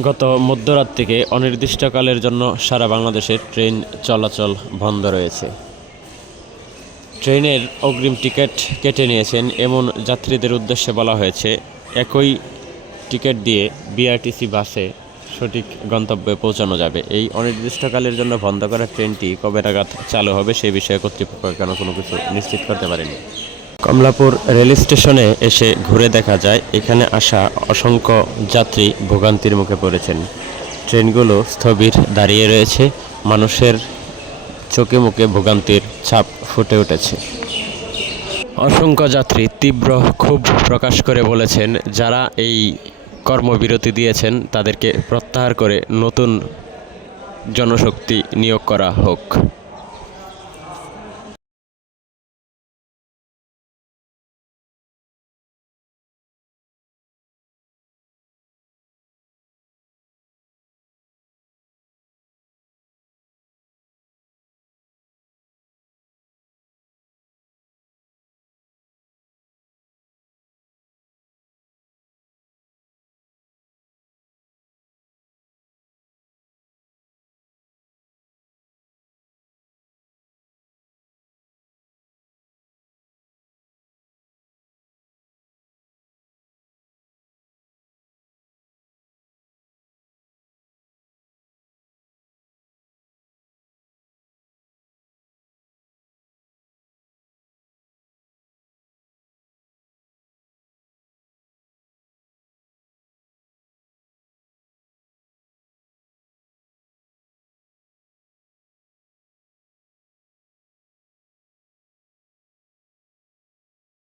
গত মধ্যরাত থেকে অনির্দিষ্টকালের জন্য সারা বাংলাদেশে ট্রেন চলাচল বন্ধ রয়েছে। ট্রেনের অগ্রিম টিকিট কেটে নিয়েছেন এমন যাত্রীদের উদ্দেশ্যে বলা হয়েছে, একই টিকিট দিয়ে বিআরটিসি বাসে সঠিক গন্তব্যে পৌঁছানো যাবে। এই অনির্দিষ্টকালের জন্য বন্ধ করা ট্রেনটি কবে নাগাদ চালু হবে সেই বিষয়ে কর্তৃপক্ষ কেন কোনো কিছু নিশ্চিত করতে পারেনি। কমলাপুর রেল স্টেশনে এসে ঘুরে দেখা যায়, এখানে আসা অসংখ্য যাত্রী ভোগান্তির মুখে পড়েছেন। ট্রেনগুলো স্থবির দাঁড়িয়ে রয়েছে, মানুষের চোখে মুখে ভোগান্তির ছাপ ফুটে উঠেছে। অসংখ্য যাত্রী তীব্র ক্ষোভ প্রকাশ করে বলেছেন, যারা এই কর্মবিরতি দিয়েছেন, তাদেরকে প্রত্যাহার করে নতুন জনশক্তি নিয়োগ করা হোক।